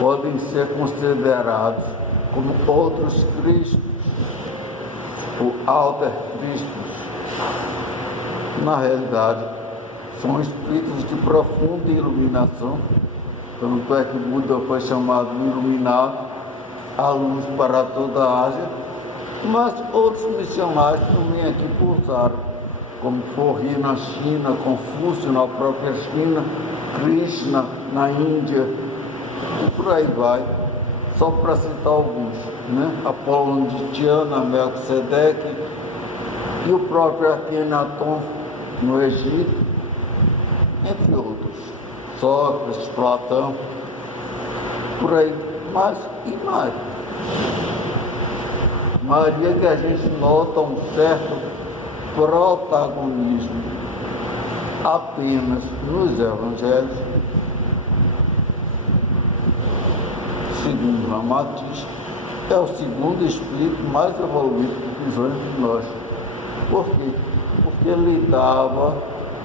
podem ser considerados como outros Cristos, ou Alter Cristos. Na realidade, são espíritos de profunda iluminação, tanto é que Buda foi chamado iluminado, a luz para toda a Ásia, mas outros missionários também aqui pousaram, como Forri na China, Confúcio na própria China, Krishna na Índia, e por aí vai, só para citar alguns, né? Apolo de Tiana, Melquisedeque, e o próprio Akhenaton no Egito, entre outros, Sócrates, Platão, por aí, mais e mais. Maria, que a gente nota um certo protagonismo apenas nos evangelhos, segundo Ramatiz, é o segundo espírito mais evoluído que pisou entre nós. Por quê? Porque ele lidava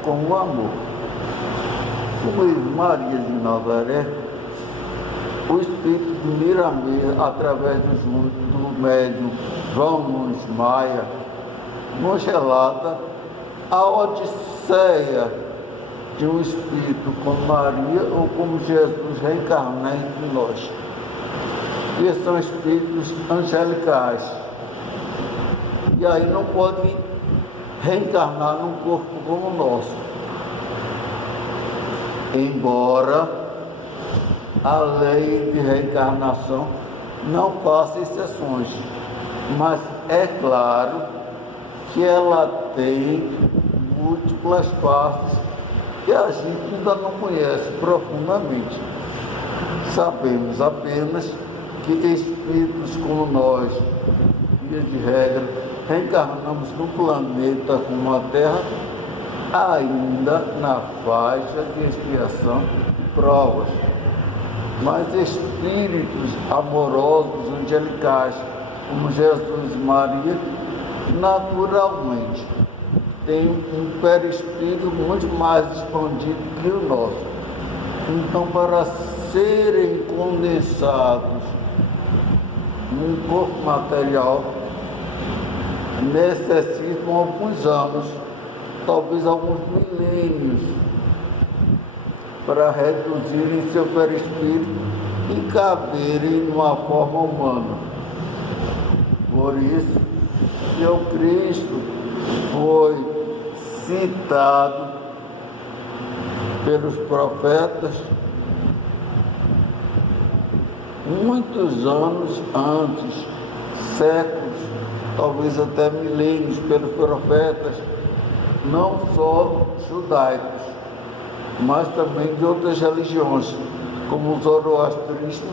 com o amor. Como Maria de Nazaré, o espírito de Miramês, através do médium João Nunes Maia, nos relata a odisseia de um espírito como Maria ou como Jesus reencarnar entre nós. Que são espíritos angelicais. E aí não podem reencarnar num corpo como o nosso. Embora a lei de reencarnação não faça exceções, mas é claro que ela tem múltiplas faces que a gente ainda não conhece profundamente. Sabemos apenas que espíritos como nós, via de regra, reencarnamos no planeta como a Terra, ainda na faixa de expiação e provas. Mas espíritos amorosos, angelicais, como Jesus e Maria, naturalmente têm um perispírito muito mais expandido que o nosso. Então, para serem condensados num corpo material, necessitam alguns anos, talvez alguns milênios, para reduzirem seu perispírito e caberem numa forma humana. Por isso que o Cristo foi citado pelos profetas muitos anos antes, séculos, talvez até milênios, pelos profetas, não só judaicos, mas também de outras religiões, como o zoroastrismo,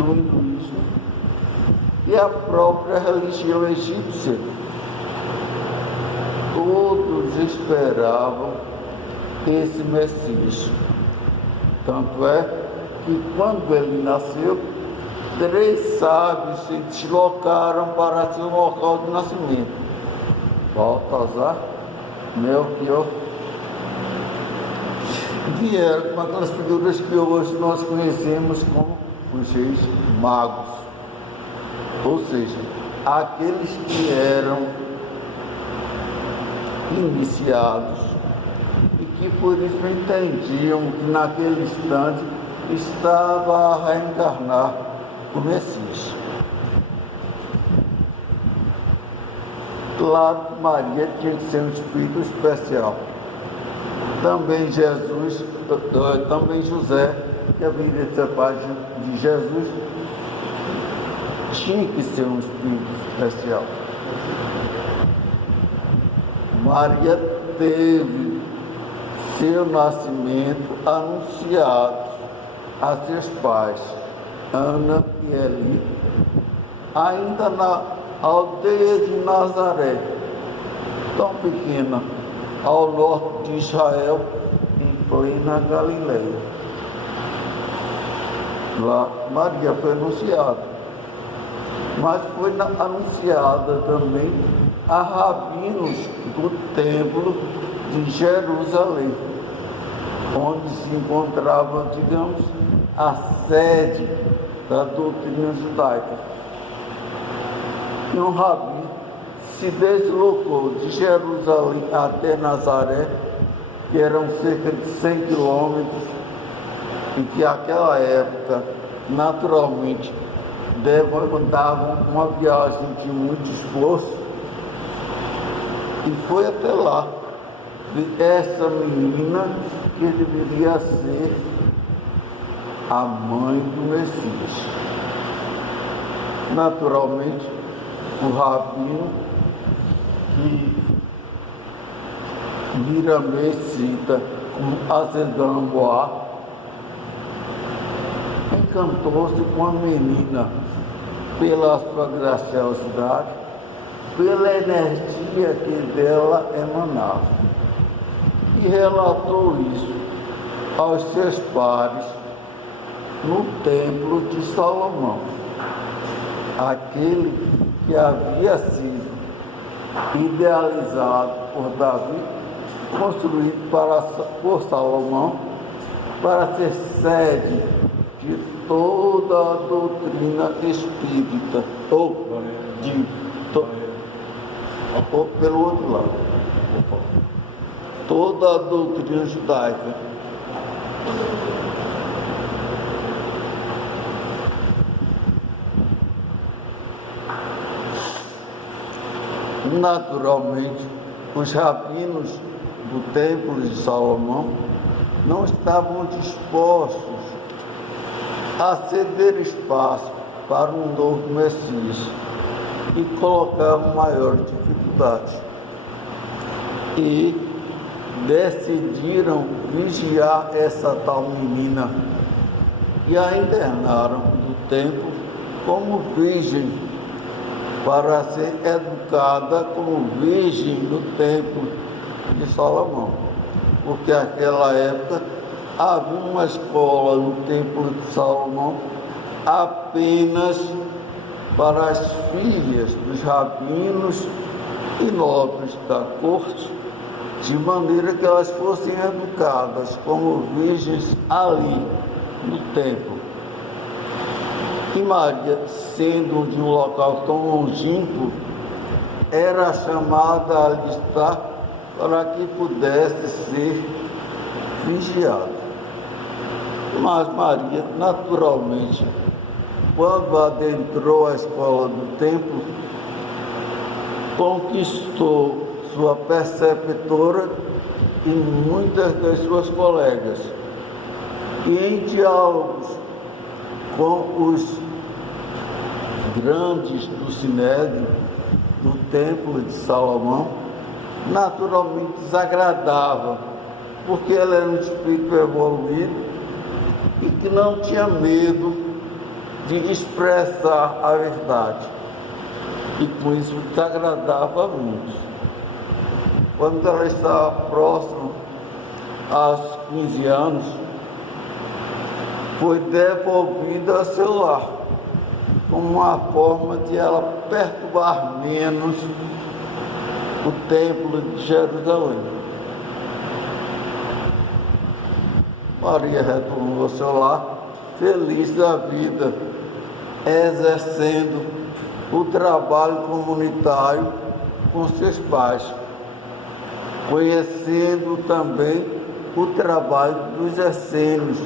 o hinduísmo e a própria religião egípcia. Todos esperavam esse Messias. Tanto é que quando ele nasceu, 3 sábios se deslocaram para seu local de nascimento: Baltazar, Melquior, vieram com aquelas figuras que hoje nós conhecemos como os reis magos, ou seja, aqueles que eram iniciados e que por isso entendiam que naquele instante estava a reencarnar o Messias. Claro, Maria tinha que ser um espírito especial. Também Jesus, também José, que havia de ser pai de Jesus, tinha que ser um espírito especial. Maria teve seu nascimento anunciado a seus pais, Ana e Eli, ainda na aldeia de Nazaré, tão pequena, ao norte de Israel, em plena Galileia. Lá Maria foi anunciada, mas foi anunciada também a rabinos do templo de Jerusalém, onde se encontrava, digamos, a sede da doutrina judaica. E um rabi se deslocou de Jerusalém até Nazaré, que eram cerca de 100 quilômetros, e que naquela época, naturalmente, demandavam uma viagem de muito esforço, e foi até lá, de essa menina que deveria ser a mãe do Messias. Naturalmente, o rabino, que Miramê cita como Azedão Boá, encantou-se com a menina pela sua graciosidade, pela energia que dela emanava, e relatou isso aos seus pares no templo de Salomão, aquele que havia sido idealizado por Davi, construído por Salomão, para ser sede de toda a doutrina espírita, ou pelo outro lado, toda a doutrina judaica. Naturalmente, os rabinos do templo de Salomão não estavam dispostos a ceder espaço para um novo Messias e colocavam maior dificuldade. E decidiram vigiar essa tal menina e a internaram do templo como virgem, para ser educada como virgem no templo de Salomão, porque naquela época havia uma escola no templo de Salomão apenas para as filhas dos rabinos e nobres da corte, de maneira que elas fossem educadas como virgens ali no templo. E Maria, sendo de um local tão longínquo, era chamada a alistar para que pudesse ser vigiada. Mas Maria, naturalmente, quando adentrou a escola do templo, conquistou sua preceptora e muitas das suas colegas. E em diálogos com os grandes do Sinédrio, do Templo de Salomão, naturalmente desagradava, porque ela era um espírito evoluído e que não tinha medo de expressar a verdade. E com isso desagradava muito. Quando ela estava próxima aos 15 anos, foi devolvida a seu lar, como uma forma de ela perturbar menos o templo de Jerusalém. Maria retornou ao seu lar, feliz da vida, exercendo o trabalho comunitário com seus pais, conhecendo também o trabalho dos essênios,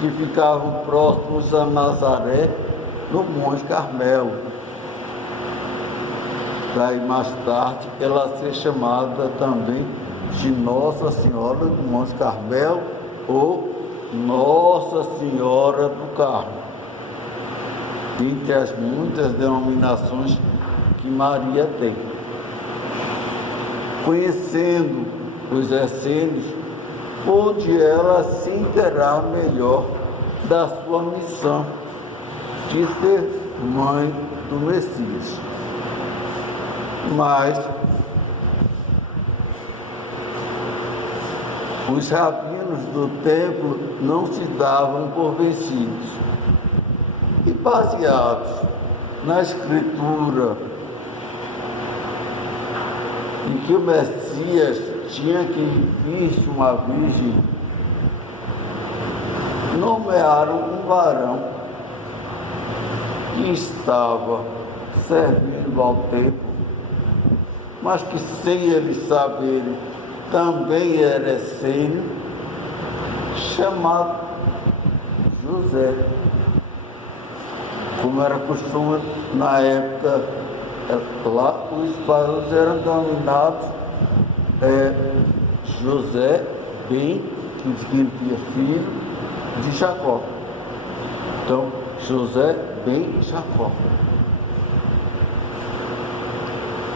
que ficavam próximos a Nazaré, no Monte Carmelo. Daí mais tarde ela ser chamada também de Nossa Senhora do Monte Carmelo ou Nossa Senhora do Carmo, entre as muitas denominações que Maria tem. Conhecendo os essênios, pôde ela se inteirar melhor da sua missão de ser mãe do Messias. Mas os rabinos do templo não se davam por vencidos. E baseados na Escritura, em que o Messias tinha que vir de uma virgem, nomearam um varão que estava servindo ao templo, mas que sem ele saberem também era essênio, chamado José. Como era costume na época, lá os pais eram denominados José ben, que significa filho de Jacó. Então, José ben Jacó.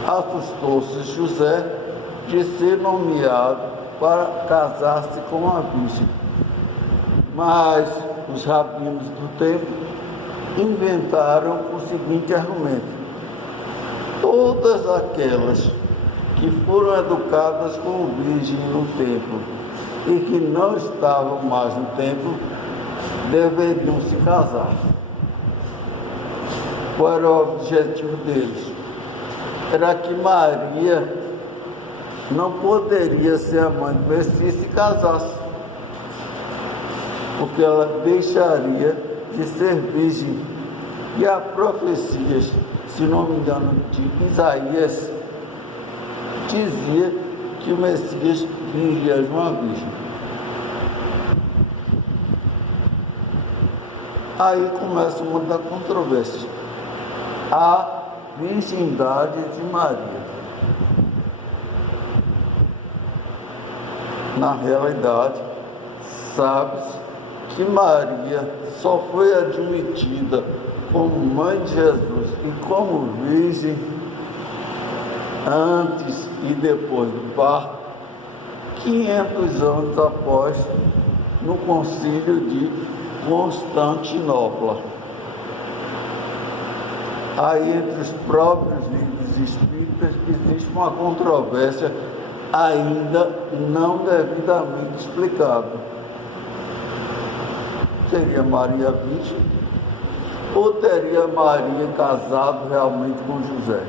Assustou-se José de ser nomeado para casar-se com uma virgem. Mas os rabinos do tempo inventaram o seguinte argumento: todas aquelas que foram educadas como virgem no templo e que não estavam mais no templo deveriam se casar. Qual era o objetivo deles? Era que Maria não poderia ser a mãe do Messias se casasse, porque ela deixaria de ser virgem. E a profecia, se não me engano, de Isaías, dizia que o Messias viria de uma virgem. Aí começa muita controvérsia. A virgindade de Maria. Na realidade, sabe-se que Maria só foi admitida como mãe de Jesus e como virgem antes e depois do parto, 500 anos após, no concílio de Constantinopla. Aí, entre os próprios livros espíritas, existe uma controvérsia ainda não devidamente explicada. Seria Maria virgem ou teria Maria casado realmente com José?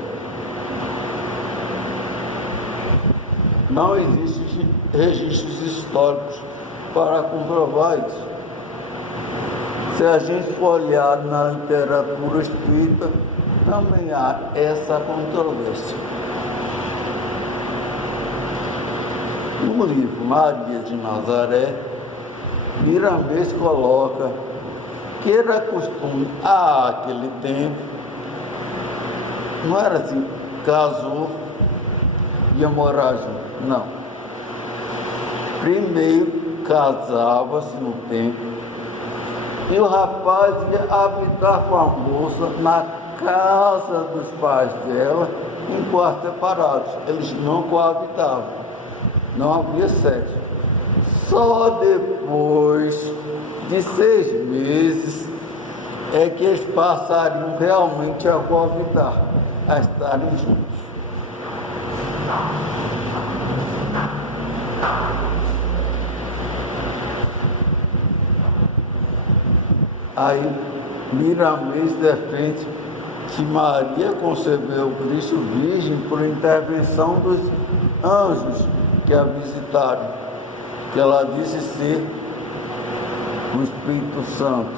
Não existem registros históricos para comprovar isso. Se a gente for olhar na literatura espírita, também há essa controvérsia. No livro Maria de Nazaré, Miramês coloca que era costume, aquele tempo, não era assim, casou, ia morar junto, não. Primeiro casava-se no templo e o rapaz ia habitar com a moça na casa dos pais dela, em quartos separados. Eles não coabitavam, não havia sexo. Só depois de 6 meses é que eles passariam realmente a coabitar, a estarem juntos. Aí Miramês defende que Maria concebeu o Cristo virgem por intervenção dos anjos que a visitaram, que ela disse ser o Espírito Santo,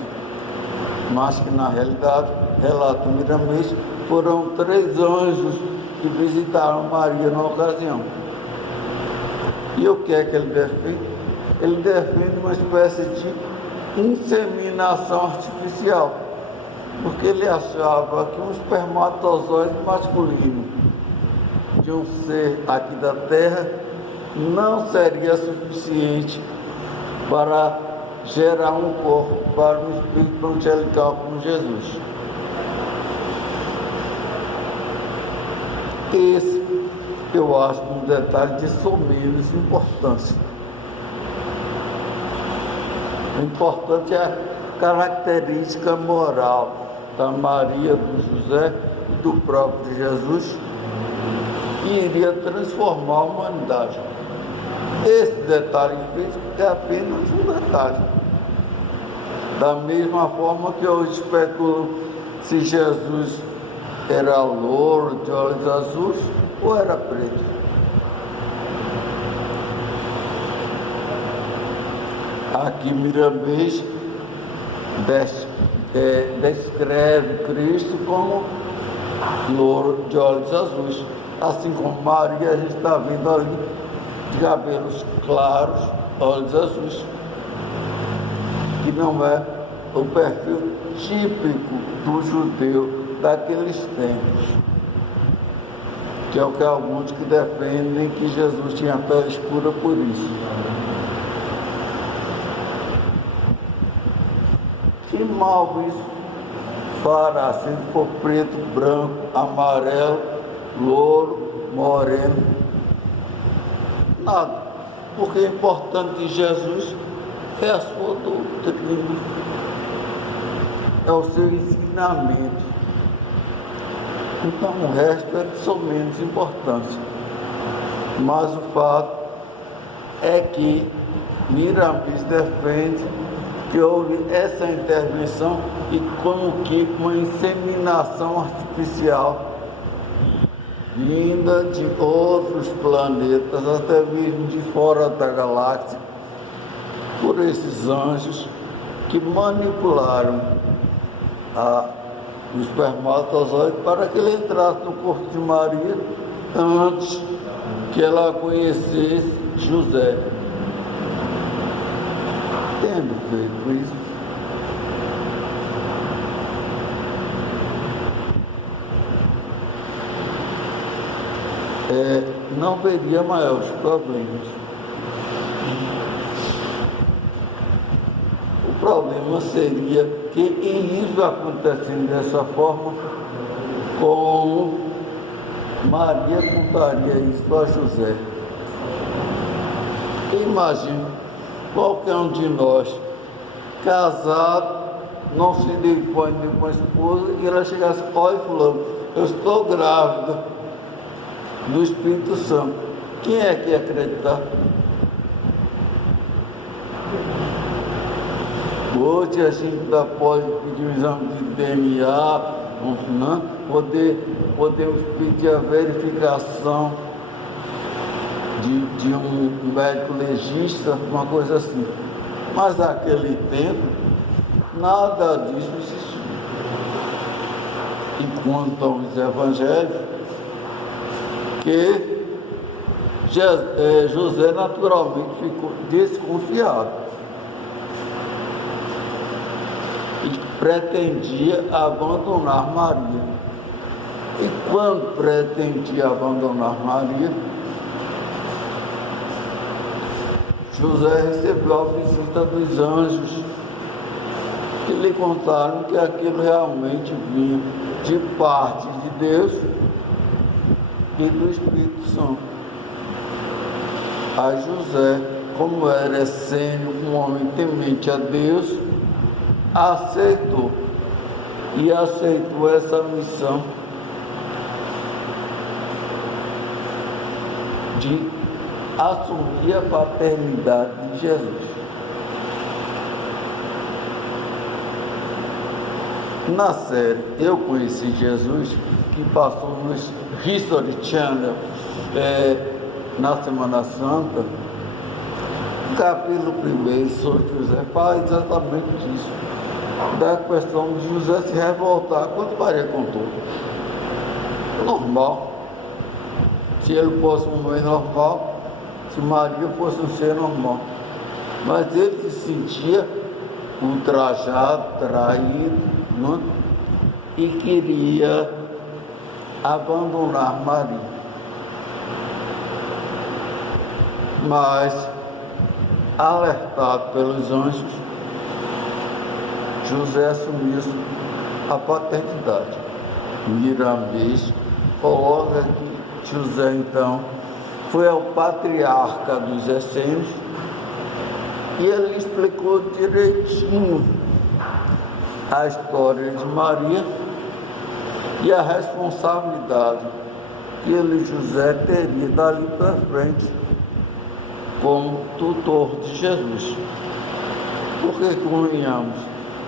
mas que na realidade, relata Miramês, foram 3 anjos que visitaram Maria na ocasião. E o que é que ele defende? Ele defende uma espécie de inseminação artificial, porque ele achava que um espermatozoide masculino de um ser aqui da Terra não seria suficiente para gerar um corpo para um espírito angelical como Jesus. Esse eu acho um detalhe de somenos importância. O importante é a característica moral da Maria, do José e do próprio Jesus, que iria transformar a humanidade. Esse detalhe físico é apenas um detalhe. Da mesma forma que eu especulo se Jesus era louro, de olhos azuis, ou era preto. Aqui Miramês descreve Cristo como louro de olhos azuis. Assim como Maria, a gente está vendo ali de cabelos claros, olhos azuis, que não é o perfil típico do judeu daqueles tempos, que é o que alguns que defendem que Jesus tinha a pele escura por isso. Que mal isso fará se for preto, branco, amarelo, louro, moreno? Nada, porque o importante de Jesus é a sua doutrina, é o seu ensinamento. Então o resto é de somente importância. Mas o fato é que Miramis defende que houve essa intervenção e como que uma inseminação artificial vinda de outros planetas, até mesmo de fora da galáxia, por esses anjos que manipularam o espermatozoide para que ele entrasse no corpo de Maria antes que ela conhecesse José. Tendo feito isso, não veria maiores problemas. O problema seria que, em isso acontecendo dessa forma, como Maria contaria isso a José. Imagine qualquer um de nós, casado, não se dispõe com a esposa, e ela chegasse: olha, fulano, eu estou grávida do Espírito Santo. Quem é que ia acreditar? Hoje a gente ainda pode pedir um exame de DNA, né? Podemos pedir a verificação de um médico legista, uma coisa assim. Mas naquele tempo, nada disso existia. E contam os evangelhos que José naturalmente ficou desconfiado e pretendia abandonar Maria. E quando pretendia abandonar Maria, José recebeu a visita dos anjos, que lhe contaram que aquilo realmente vinha de parte de Deus e do Espírito Santo. Aí José, como era essênio, um homem temente a Deus, aceitou essa missão de assumir a paternidade de Jesus. Na série Eu Conheci Jesus, que passou no History Channel na Semana Santa, o capítulo 1 sobre José fala exatamente disso, da questão de José se revoltar quando Maria contou. Normal. Se ele fosse um homem normal, se Maria fosse um ser normal. Mas ele se sentia ultrajado, traído, né? E queria abandonar Maria. Mas, alertado pelos anjos, José assumiu a paternidade. Miramis coloca que José, então, foi ao patriarca dos essênios e ele explicou direitinho a história de Maria e a responsabilidade que ele, José, teria dali para frente como tutor de Jesus. Porque, convenhamos,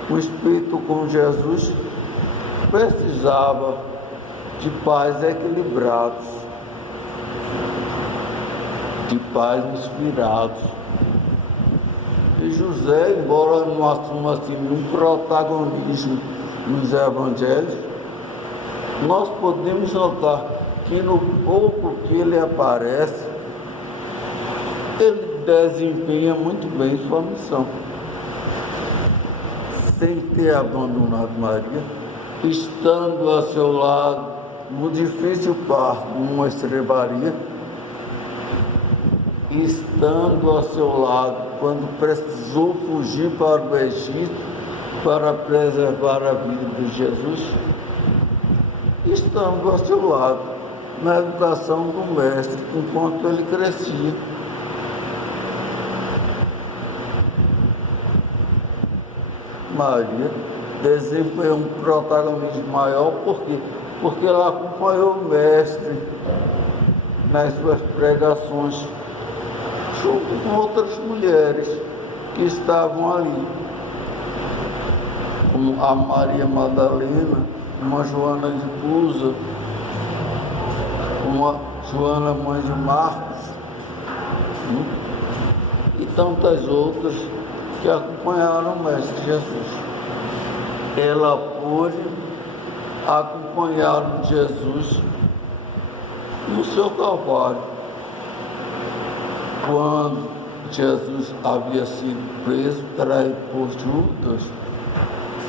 o Espírito com Jesus precisava de pais equilibrados, de pais inspirados. E José, embora não assuma assim um protagonismo nos evangelhos, nós podemos notar que no pouco que ele aparece, ele desempenha muito bem sua missão, sem ter abandonado Maria, estando a seu lado no difícil parto, numa estrebaria, estando a seu lado quando precisou fugir para o Egito para preservar a vida de Jesus, estando a seu lado na educação do Mestre enquanto ele crescia. Maria desempenhou um protagonismo maior porque ela acompanhou o Mestre nas suas pregações, junto com outras mulheres que estavam ali, como a Maria Madalena, uma Joana de Cusa, uma Joana, mãe de Marcos, e tantas outras que acompanharam o Mestre Jesus. Ela pôde acompanhar Jesus no seu Calvário, quando Jesus havia sido preso, traído por Judas,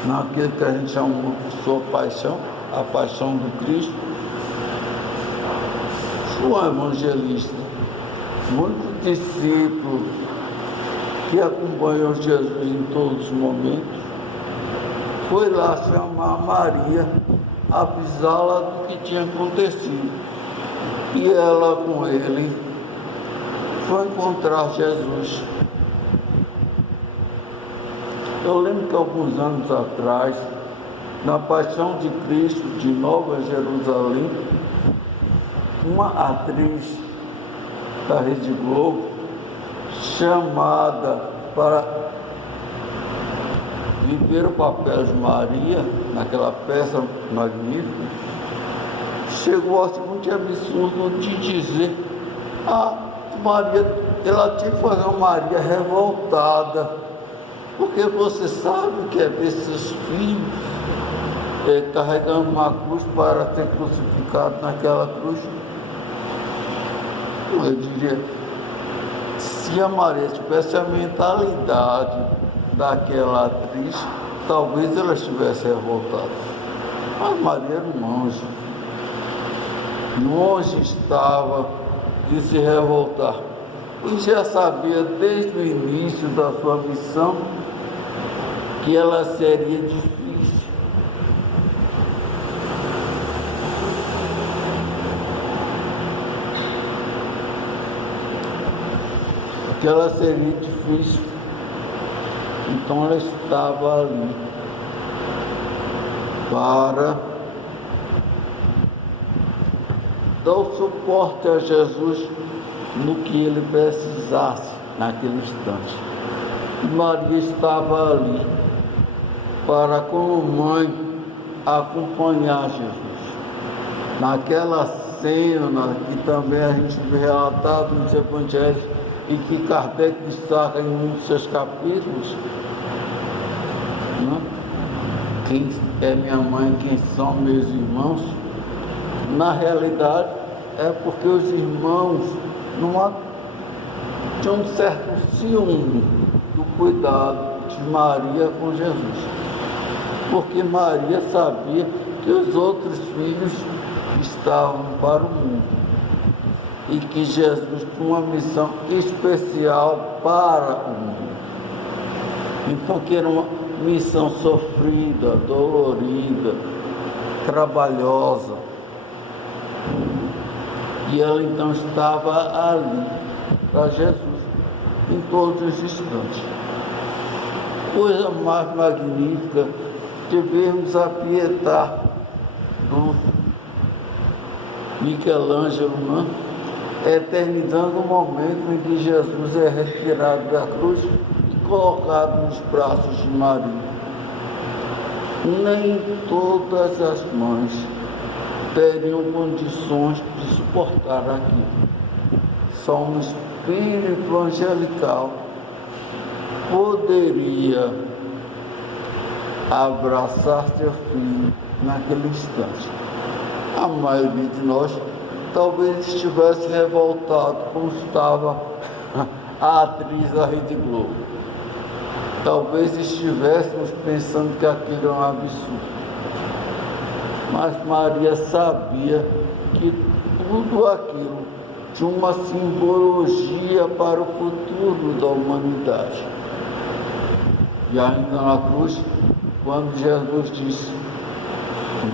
naquele que a gente chama de sua paixão, a paixão do Cristo. João Evangelista, muito discípulo que acompanhou Jesus em todos os momentos, foi lá chamar Maria, avisá-la do que tinha acontecido. E ela com ele foi encontrar Jesus. Eu lembro que alguns anos atrás, na Paixão de Cristo de Nova Jerusalém, uma atriz da Rede Globo, chamada para viver o papel de Maria, naquela peça magnífica, chegou ao seguinte absurdo de dizer: Maria, ela tinha que fazer uma Maria revoltada, porque você sabe que é ver seus filhos carregando uma cruz para ser crucificado naquela cruz. Eu diria, se a Maria tivesse a mentalidade daquela atriz, talvez ela estivesse revoltada. Mas Maria era um anjo. Longe estava de se revoltar. E já sabia desde o início da sua missão que ela seria difícil. Que ela seria difícil. Então ela estava ali para dar o suporte a Jesus no que ele precisasse naquele instante. E Maria estava ali para, como mãe, acompanhar Jesus. Naquela cena que também a gente vê relatado nos evangelhos e que Kardec destaca em um dos seus capítulos, né? Quem é minha mãe, quem são meus irmãos? Na realidade, é porque os irmãos não tinham um certo ciúme do cuidado de Maria com Jesus. Porque Maria sabia que os outros filhos estavam para o mundo e que Jesus tinha uma missão especial para o mundo. Então, que era uma missão sofrida, dolorida, trabalhosa. E ela então estava ali para Jesus em todos os instantes. Coisa mais magnífica de vermos a Pietà do Michelangelo, né? Eternizando o momento em que Jesus é retirado da cruz e colocado nos braços de Maria. Nem todas as mães teriam condições de suportar aquilo. Só um espírito angelical poderia abraçar seu filho naquele instante. A maioria de nós talvez estivesse revoltado como estava a atriz da Rede Globo. Talvez estivéssemos pensando que aquilo é um absurdo. Mas Maria sabia que tudo aquilo tinha uma simbologia para o futuro da humanidade. E ainda na cruz, quando Jesus disse: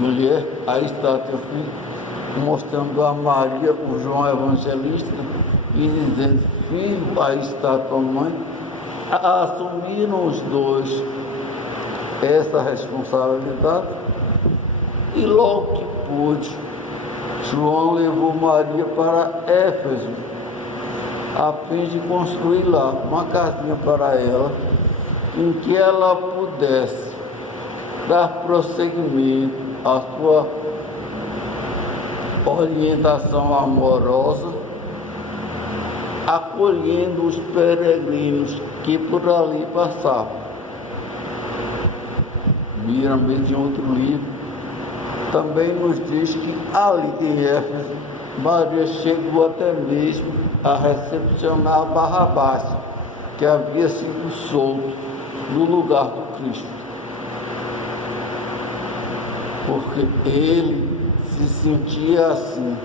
mulher, aí está teu filho, mostrando a Maria, o João Evangelista, e dizendo: filho, aí está tua mãe, assumiram os dois essa responsabilidade, e logo que pôde, João levou Maria para Éfeso, a fim de construir lá uma casinha para ela, em que ela pudesse dar prosseguimento à sua orientação amorosa, acolhendo os peregrinos que por ali passavam. Miriam, em outro livro, também nos diz que ali em Éfeso, Maria chegou até mesmo a recepcionar Barrabás, que havia sido solto no lugar do Cristo, porque ele se sentia assim,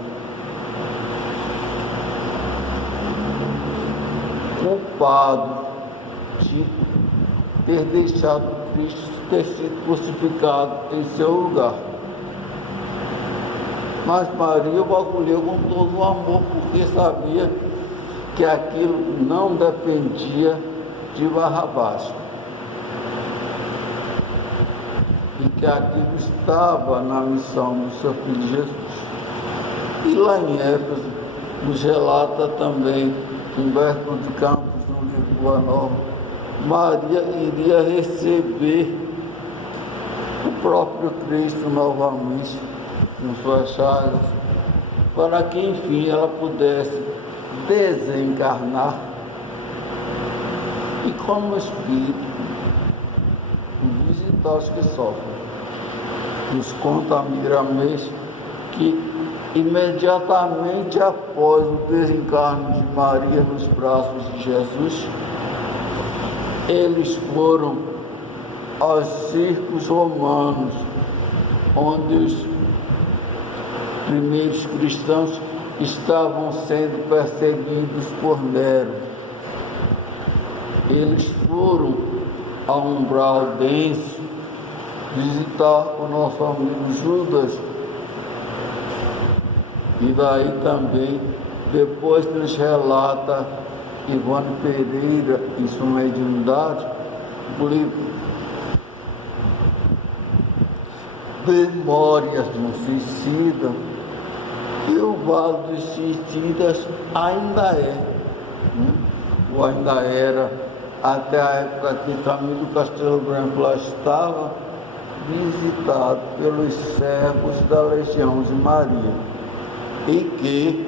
culpado de ter deixado Cristo ter sido crucificado em seu lugar. Mas Maria o acolheu com todo o amor, porque sabia que aquilo não dependia de Barrabás, e que aquilo estava na missão do seu filho Jesus. E lá em Éfeso, nos relata também Humberto de Campos, no livro Boa Nova, Maria iria receber o próprio Cristo novamente com suas chagas, para que enfim ela pudesse desencarnar e, como espírito, visitar os que sofrem. Nos conta Miramês que imediatamente após o desencarne de Maria nos braços de Jesus, eles foram aos circos romanos, onde os primeiros cristãos estavam sendo perseguidos por Nero. Eles foram ao umbral denso visitar o nosso amigo Judas, e daí também depois nos relata Ivone Pereira em sua mediunidade, o livro Memórias de um Suicida, que o Vale dos Suicidas ainda é, ou ainda era, até a época que Camilo Castelo Branco lá estava, visitado pelos servos da Legião de Maria, e que,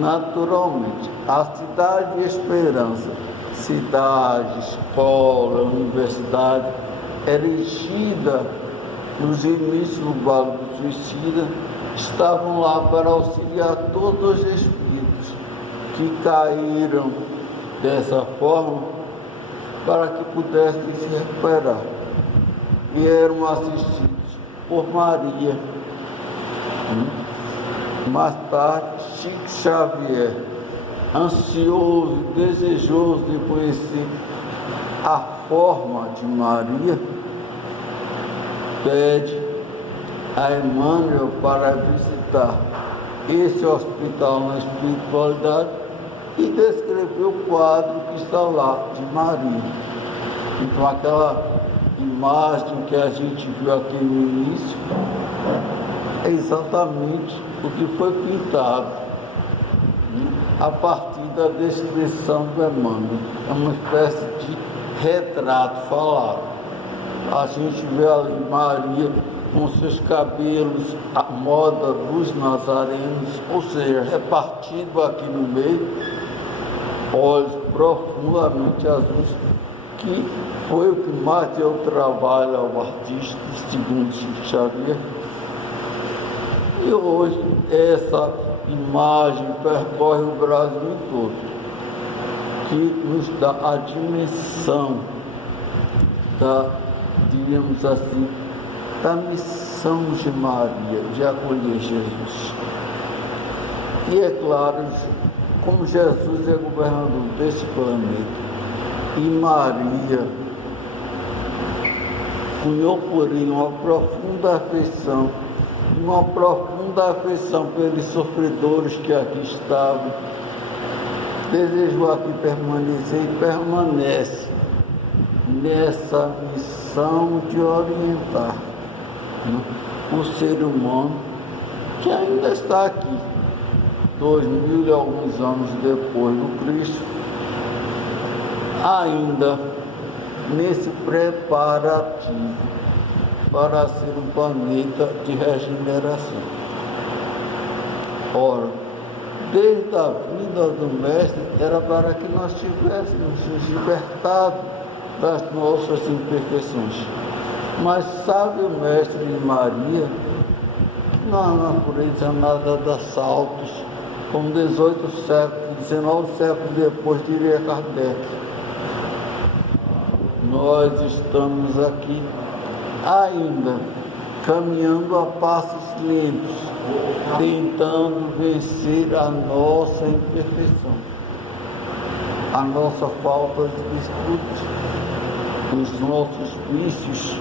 naturalmente, a cidade de Esperança, cidade, escola, universidade, erigida nos inícios do Vale do Suicida, estavam lá para auxiliar todos os espíritos que caíram dessa forma, para que pudessem se recuperar. E eram assistidos por Maria. Mais tarde, Chico Xavier, ansioso, desejoso de conhecer a forma de Maria, pede a Emmanuel para visitar esse hospital na espiritualidade e descrever o quadro que está lá de Maria. Então, aquela imagem que a gente viu aqui no início é exatamente o que foi pintado a partir da descrição do Emmanuel. É uma espécie de retrato falado. A gente vê ali Maria com seus cabelos à moda dos nazarenos, ou seja, repartido aqui no meio, olhos profundamente azuis, que foi o que mais deu trabalho ao artista, segundo Chico Xavier. E hoje essa imagem percorre o Brasil todo, que nos dá a dimensão diríamos assim, da missão de Maria, de acolher Jesus. E é claro, como Jesus é governador desse planeta, e Maria cunhou por ele uma profunda afeição pelos sofredores que aqui estavam, desejou aqui permanecer e permanece nessa missão de orientar, né, o ser humano que ainda está aqui, 2000 e alguns anos depois do Cristo, ainda nesse preparativo para ser um planeta de regeneração. Ora, desde a vinda do Mestre era para que nós tivéssemos nos libertado das nossas imperfeições. Mas sabe o Mestre de Maria, na natureza nada dá saltos, como 18 séculos, 19 séculos depois, diria Kardec. Nós estamos aqui ainda caminhando a passos lentos, tentando vencer a nossa imperfeição, a nossa falta de virtude, os nossos vícios,